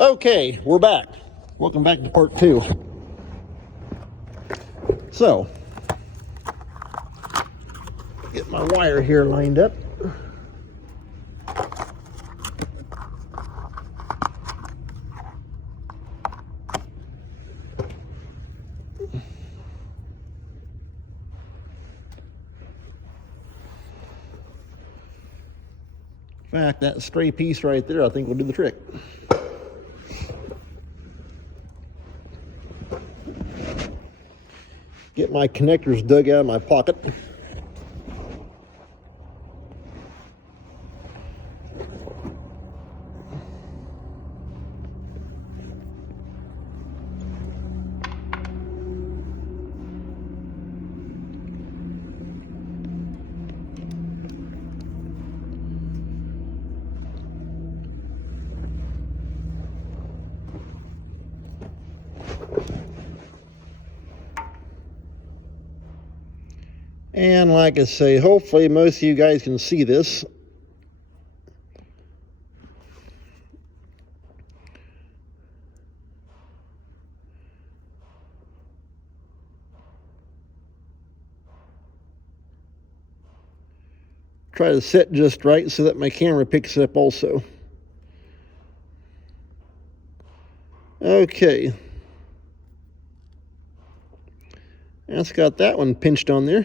Okay, we're back. Welcome back to part 2. So, get my wire here lined up. In fact, that stray piece right there, I think will do the trick. Get my connectors dug out of my pocket. And like I say, hopefully most of you guys can see this. Try to sit just right so that my camera picks it up also. Okay. That's got that one pinched on there.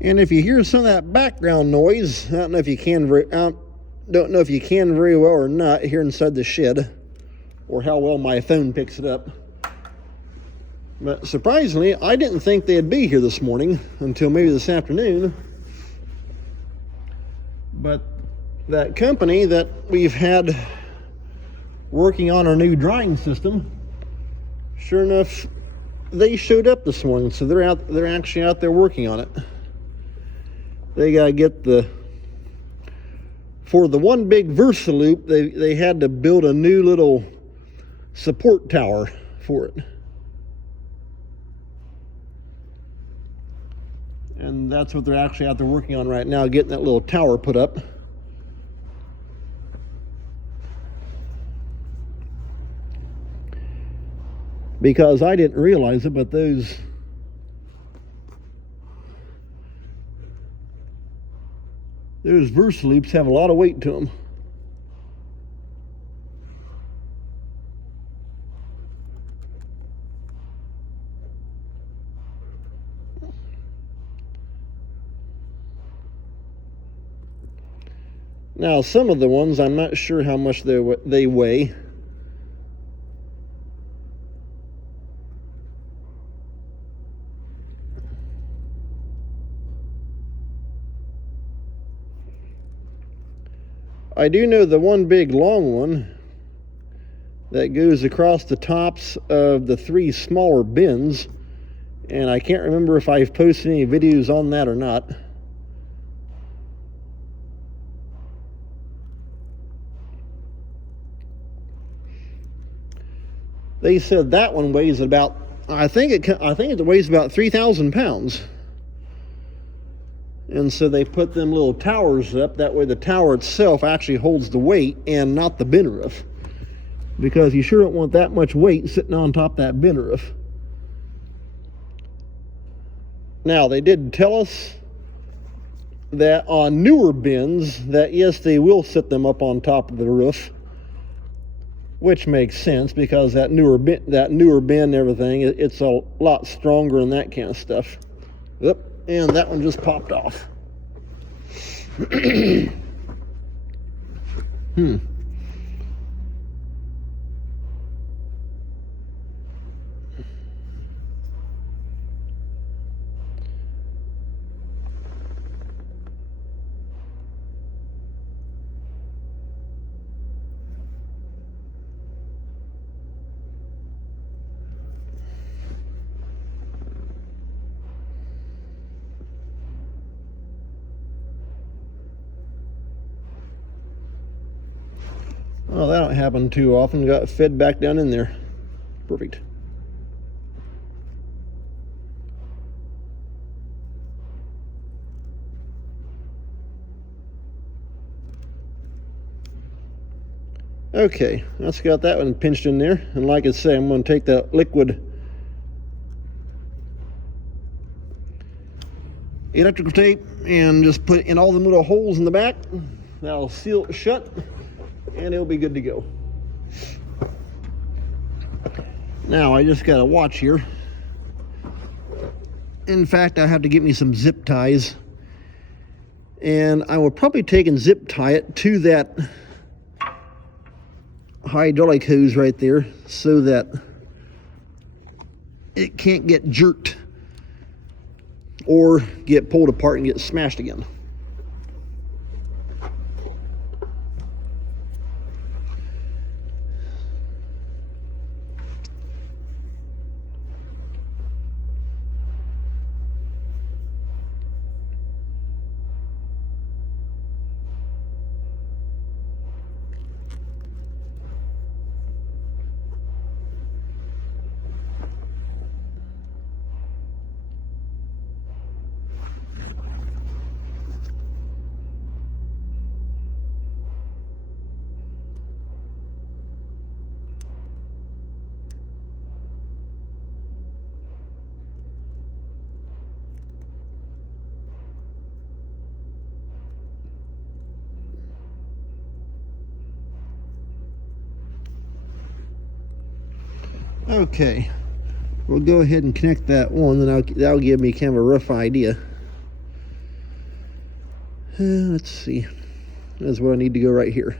And if you hear some of that background noise, I don't know if you can very well or not here inside the shed, or how well my phone picks it up. But surprisingly, I didn't think they'd be here this morning until maybe this afternoon. But that company that we've had working on our new drying system, sure enough, they showed up this morning, so they're actually out there working on it. They gotta get for the one big Versaloop, they had to build a new little support tower for it. And that's what they're actually out there working on right now, getting that little tower put up. Because I didn't realize it, but those Versaloops have a lot of weight to them. Now, some of the ones, I'm not sure how much they weigh. I do know the one big long one that goes across the tops of the 3 smaller bins, and I can't remember if I've posted any videos on that or not. They said that one weighs about, I think it weighs about 3,000 pounds. And so they put them little towers up. That way the tower itself actually holds the weight and not the bin roof. Because you sure don't want that much weight sitting on top of that bin roof. Now, they did tell us that on newer bins, that yes, they will sit them up on top of the roof. Which makes sense, because that newer bin and everything, it's a lot stronger and that kind of stuff. Yep. And that one just popped off. Oh, that don't happen too often. Got it fed back down in there. Perfect. Okay, that's got that one pinched in there. And like I say, I'm going to take that liquid electrical tape and just put it in all the little holes in the back. That'll seal it shut and it'll be good to go. Now I just got to watch here. In fact, I have to get me some zip ties, and I will probably take and zip tie it to that hydraulic hose right there so that it can't get jerked or get pulled apart and get smashed again. Okay, we'll go ahead and connect that one, then that'll give me kind of a rough idea. Let's see, that's where I need to go right here.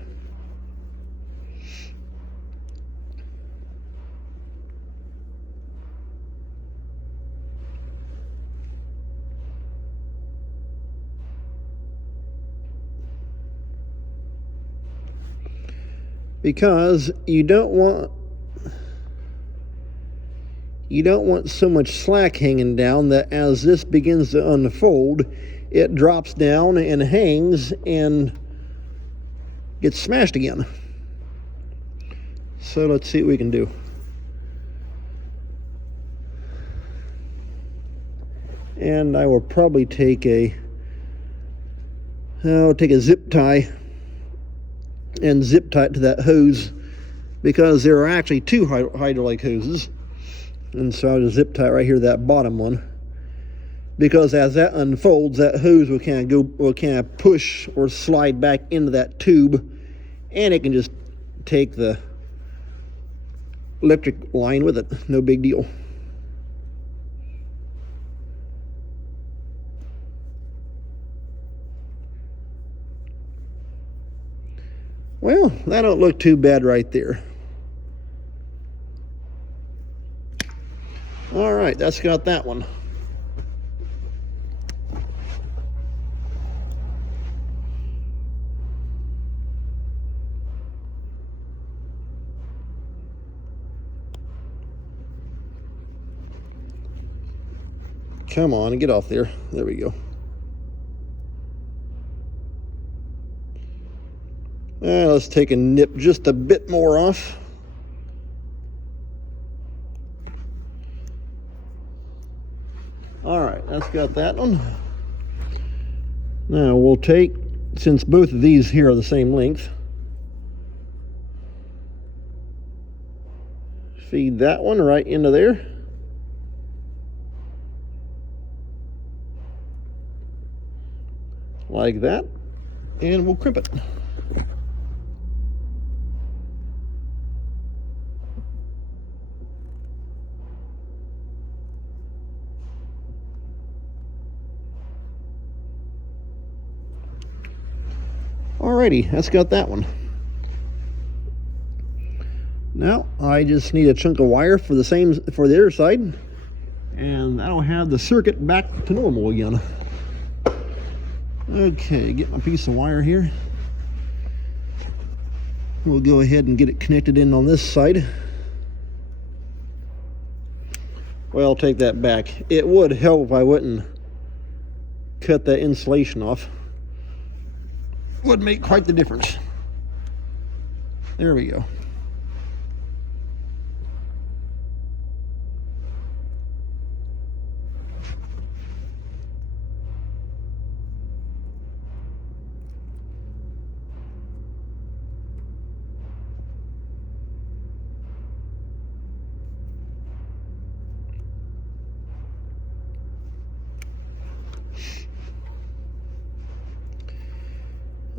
Because you don't want so much slack hanging down that as this begins to unfold, it drops down and hangs and gets smashed again. So let's see what we can do. And I will probably take I'll take a zip tie and zip tie it to that hose, because there are actually two hydraulic hoses. And so I'll just zip tie it right here to that bottom one, because as that unfolds, that hose will kind of push or slide back into that tube, and it can just take the electric line with it. No big deal. Well, that don't look too bad right there. All right, that's got that one. Come on, and get off there. There we go. Let's take a nip just a bit more off. All right, that's got that one. Now we'll take, since both of these here are the same length, feed that one right into there. Like that, and we'll crimp it. Alrighty, that's got that one. Now I just need a chunk of wire for the other side, and that'll have the circuit back to normal again. Okay, get my piece of wire here. We'll go ahead and get it connected in on this side. Well, I'll take that back. It would help if I wouldn't cut that insulation off. Would make quite the difference. There we go.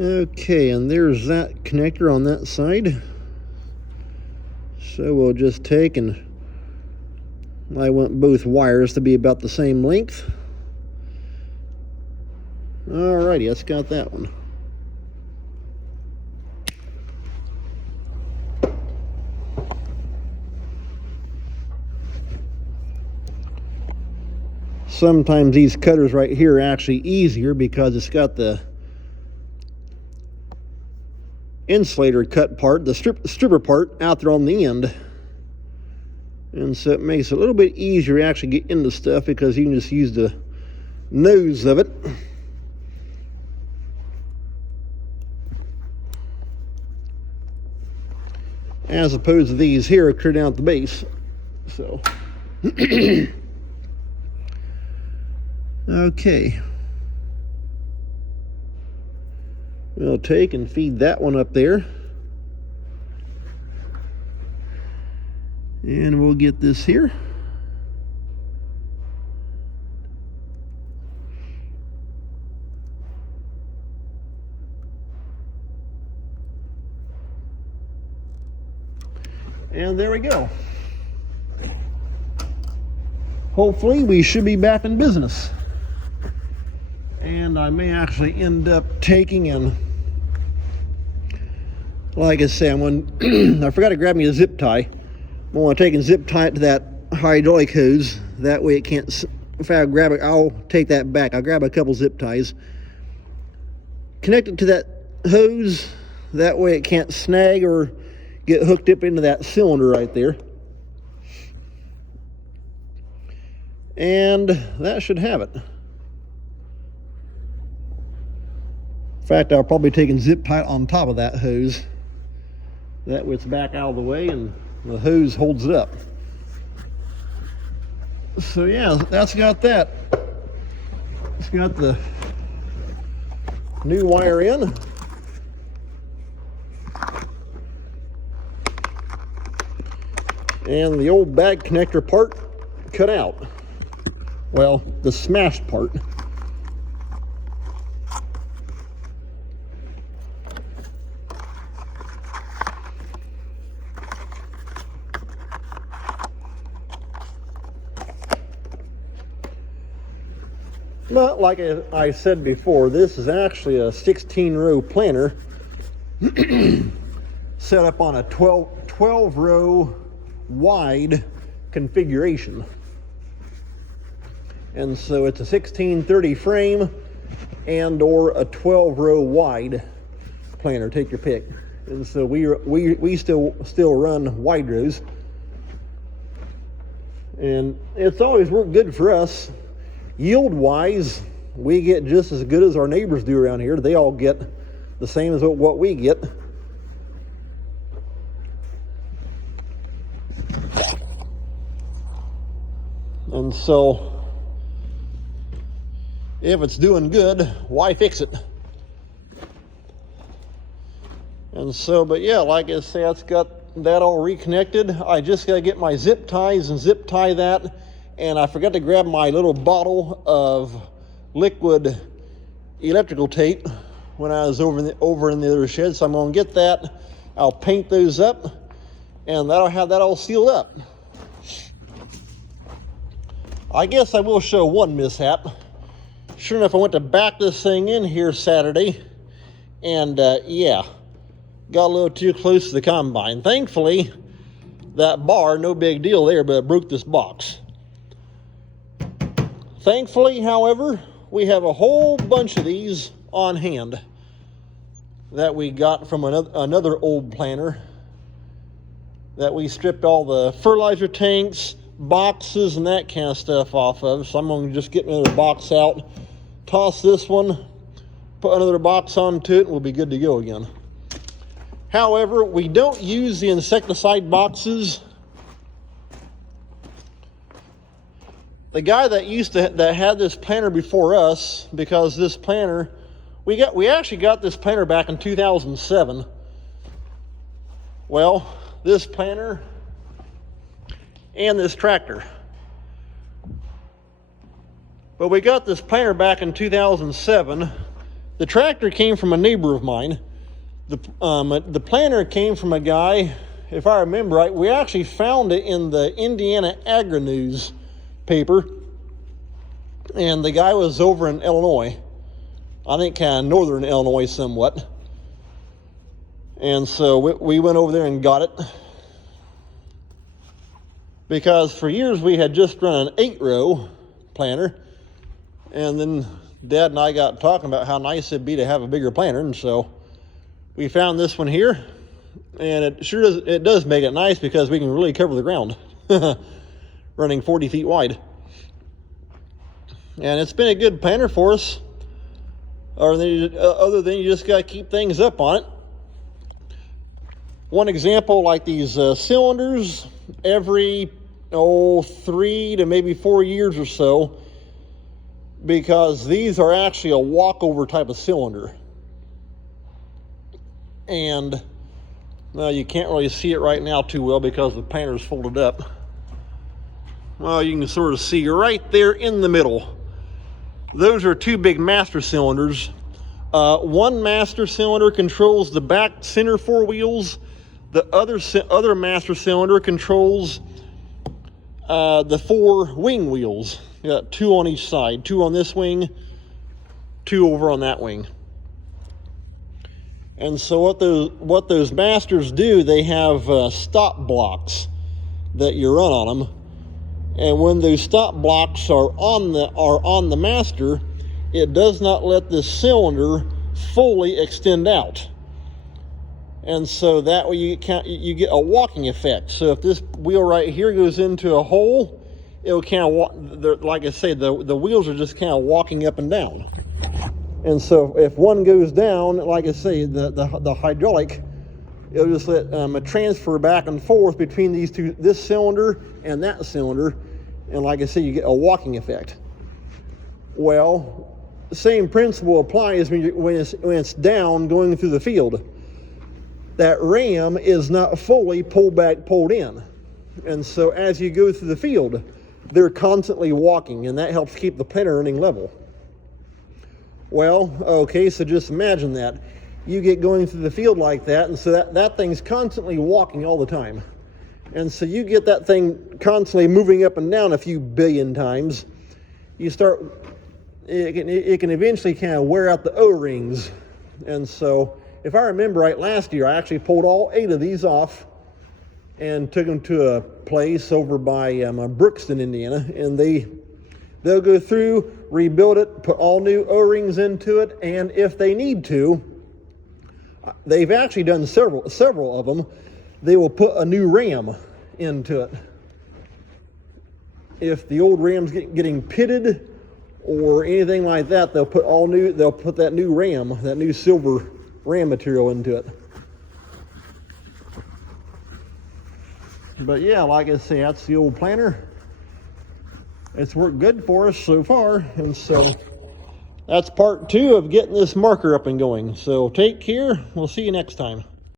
Okay, and there's that connector on that side. So we'll just take, and I want both wires to be about the same length. Alrighty, that's got that one. Sometimes these cutters right here are actually easier because it's got the insulator cut part, the stripper part out there on the end, and so it makes it a little bit easier to actually get into stuff because you can just use the nose of it. As opposed to these here clear down at the base. So okay. We'll take and feed that one up there. And we'll get this here. And there we go. Hopefully we should be back in business. And I may actually end up taking and, like I say, I'm on, I forgot to grab me a zip tie. I'm going to take and zip tie it to that hydraulic hose. That way it can't, if I grab it, I'll take that back. I'll grab a couple zip ties. Connect it to that hose. That way it can't snag or get hooked up into that cylinder right there. And that should have it. In fact, I'll probably take and zip tie it on top of that hose. That way it's back out of the way and the hose holds it up. So yeah, that's got that. It's got the new wire in. And the old bag connector part cut out. Well, the smashed part. But like I said before, this is actually a 16-row planter set up on a 12-row wide configuration. And so it's a 1630 frame and or a 12-row wide planter, take your pick. And so we still run wide rows. And it's always worked good for us. Yield wise, we get just as good as our neighbors do around here. They all get the same as what we get. And so if it's doing good, why fix it? And so, but yeah, like I say, it's got that all reconnected. I just got to get my zip ties and zip tie that. And I forgot to grab my little bottle of liquid electrical tape when I was over in the other shed. So I'm going to get that. I'll paint those up, and that'll have that all sealed up. I guess I will show one mishap. Sure enough, I went to back this thing in here Saturday, and yeah, got a little too close to the combine. Thankfully, that bar, no big deal there, but it broke this box. Thankfully, however, we have a whole bunch of these on hand that we got from another old planter that we stripped all the fertilizer tanks, boxes, and that kind of stuff off of. So I'm going to just get another box out, toss this one, put another box onto it, and we'll be good to go again. However, we don't use the insecticide boxes. The guy that had this planter before us, because this planter, we actually got this planter back in 2007. Well, this planter and this tractor. But we got this planter back in 2007. The tractor came from a neighbor of mine. The planter came from a guy, if I remember right, we actually found it in the Indiana Agri-News paper. And the guy was over in Illinois. I think kind of northern Illinois somewhat. And so we went over there and got it. Because for years we had just run an 8-row planter. And then Dad and I got talking about how nice it'd be to have a bigger planter. And so we found this one here. And it does make it nice because we can really cover the ground. Running 40 feet wide. And it's been a good planter for us. Other than you just got to keep things up on it. One example, like these cylinders, every 3 to maybe 4 years or so, because these are actually a walkover type of cylinder. And you can't really see it right now too well because the planter's folded up. Well, you can sort of see right there in the middle. Those are 2 big master cylinders. One master cylinder controls the back center 4 wheels. The other master cylinder controls the 4 wing wheels. You got 2 on each side. 2 on this wing, 2 over on that wing. And so what those masters do, they have stop blocks that you run on them. And when those stop blocks are on the master, it does not let the cylinder fully extend out. And so that way you get a walking effect. So if this wheel right here goes into a hole, it'll kind of walk, like I say, the wheels are just kind of walking up and down. And so if one goes down, like I say, the hydraulic, it'll just let a transfer back and forth between these two, this cylinder and that cylinder. And like I say, you get a walking effect. Well, the same principle applies when it's down going through the field. That ram is not fully pulled back, pulled in. And so as you go through the field, they're constantly walking, and that helps keep the planter running level. Well, okay, so just imagine that. You get going through the field like that, and so that thing's constantly walking all the time. And so you get that thing constantly moving up and down a few billion times. It can eventually kind of wear out the O-rings. And so if I remember right, last year I actually pulled all 8 of these off and took them to a place over by Brookston, Indiana, and they'll go through, rebuild it, put all new O-rings into it, and if they need to, they've actually done several of them, they will put a new ram into it. If the old ram's getting pitted or anything like that, they'll put that new ram, that new silver ram material into it. But yeah, like I say, that's the old planter. It's worked good for us so far, and so that's part 2 of getting this marker up and going. So take care. We'll see you next time.